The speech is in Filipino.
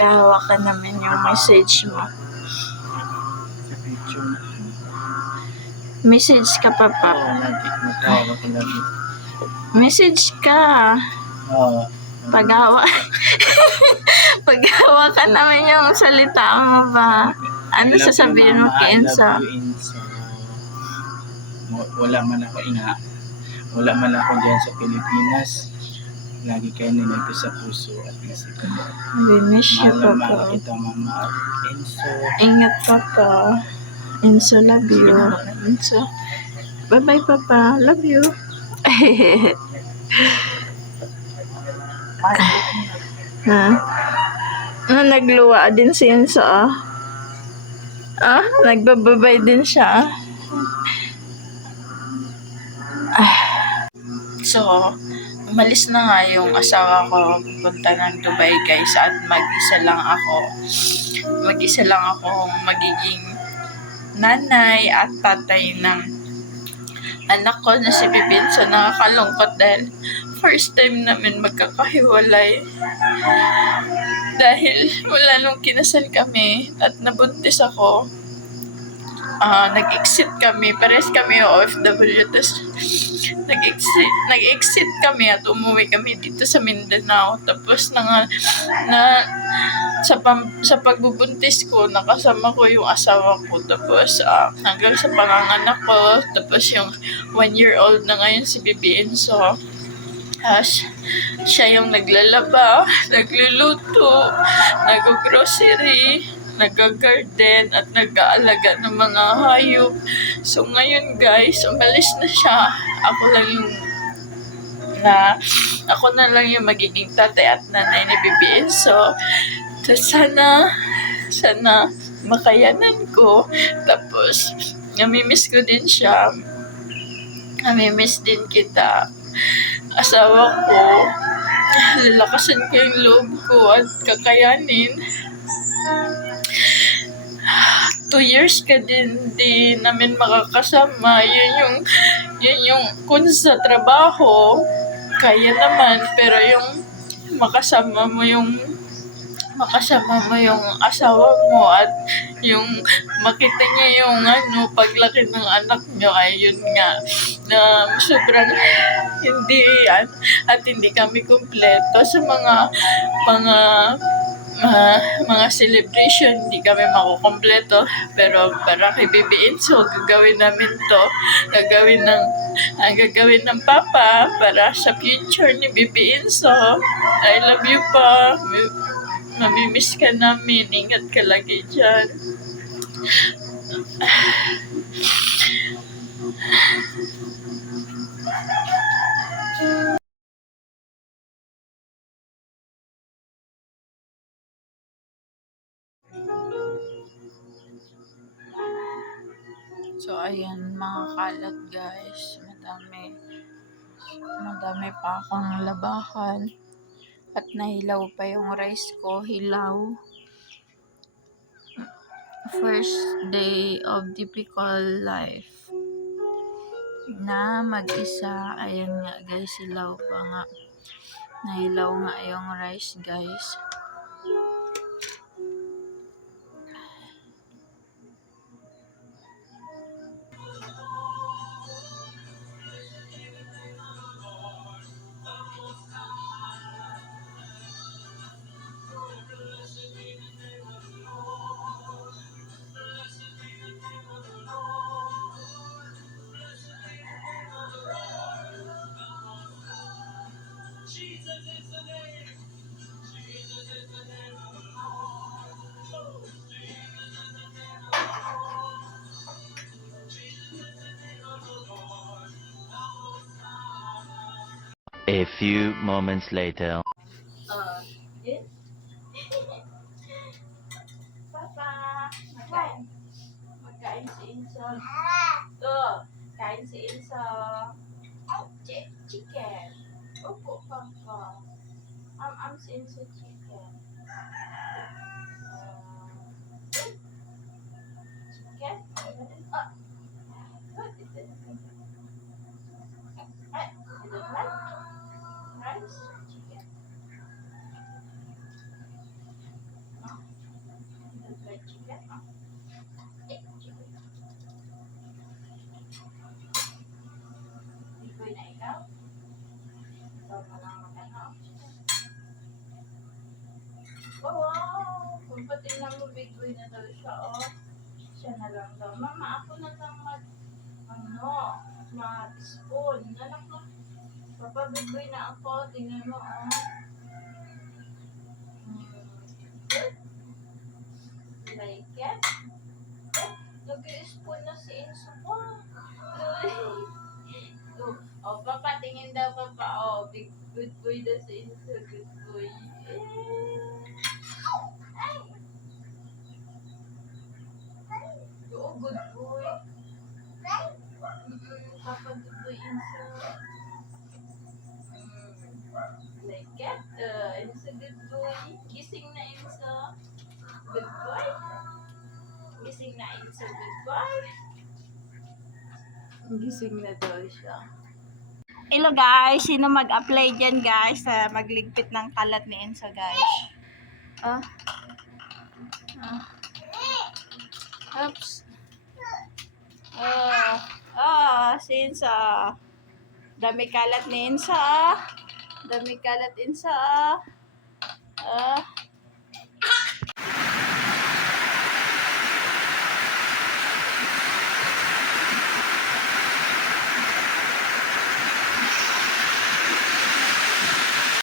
Kahawak ka naman yung message mo. Sa picture. Message ka pa pa. Oo, lagi. Magkahawak ko lagi. Message ka. Oo. Paghawa. Paghawa ka naman yung salita mo ba? Ano sasabihin mo kay Enzo? I love you, Enzo. Wala man ako wala man ako dyan sa Pilipinas. Lagi kayo nandito sa puso at isip ko. We miss you, Mahal Papa. kita, Mama Enzo. Ingat, Papa. Enzo, love you. Enzo. Bye-bye, Papa. Love you. Ha? Nagluwa din si Enzo, ah. Nagbababay din siya, So, umalis na nga yung asawa ko pupunta ng Dubai, guys, at mag-isa lang ako magiging nanay at tatay ng anak ko na si Bibin. So, nakakalungkot dahil first time namin magkakahiwalay dahil wala nung kinasal kami at nabuntis ako. Nag-exit kami, pares kami OFW, tapos nag-exit kami at umuwi kami dito sa Mindanao. Tapos sa pagbubuntis ko, nakasama ko yung asawa ko. Tapos hanggang sa panganganak ko, tapos yung 1-year-old na ngayon si BBN. So, siya yung naglalaba, nagluluto, nag-grocery, nag-garden, at nag-aalaga ng mga hayop. So, ngayon guys, umalis na siya. Ako na lang yung magiging tatay at nanay ni BBN. So, sana makayanan ko. Tapos, namimiss ko din siya. Namimiss din kita. Asawa ko, lalakasan ko yung loob ko at kakayanin. 2 years ka din di namin makakasama. Yun yung kung sa trabaho kaya naman, pero yung makasama mo yung asawa mo at yung makita niya yung paglaki ng anak niyo, ay yun nga na sobrang hindi kami kumpleto sa mga celebration. Hindi kami makukompleto, pero para kay BBN, so gagawin ng papa para sa future ni BBN. So I love you pa. Mamimiss ka namin. Ingat ka lagi dyan. So, ayan, mga kalat guys. Madami pa akong labahan. At nahilaw pa yung rice ko. Hilaw. First day of difficult life. Na mag-isa. Ayan nga guys, hilaw pa nga. Nahilaw nga yung rice guys. A few moments later. Yes? Papa, magkain si Inso. Kain si Inso. Chicken. Opo, Papa. Si Inso chicken. Chicken? What is it? You don't like rice? Chicken. Oh, wow. Kung pati na mo, big boy na daw siya, oh. Siya na lang daw. Mama, ako na lang mag-spoon. Anak mo, papa, big boy na ako. Tingnan mo, oh. Like it? Nag-spoon na si Enzo pa. Oh, papa, tingin daw, papa. Oh, big good boy na si Enzo. Good boy. Oo, good boy. Papa, good boy, Enzo. Like it? Enzo, good boy. Gising na, Enzo. Good boy. Gising na, Enzo. Good boy. Gising na daw siya. Hello guys, sino mag-apply dyan guys sa magligpit ng kalat ni Enzo guys? Ah. Oops. Si Enzo. Dami kalat ni Enzo. Dami kalat Enzo.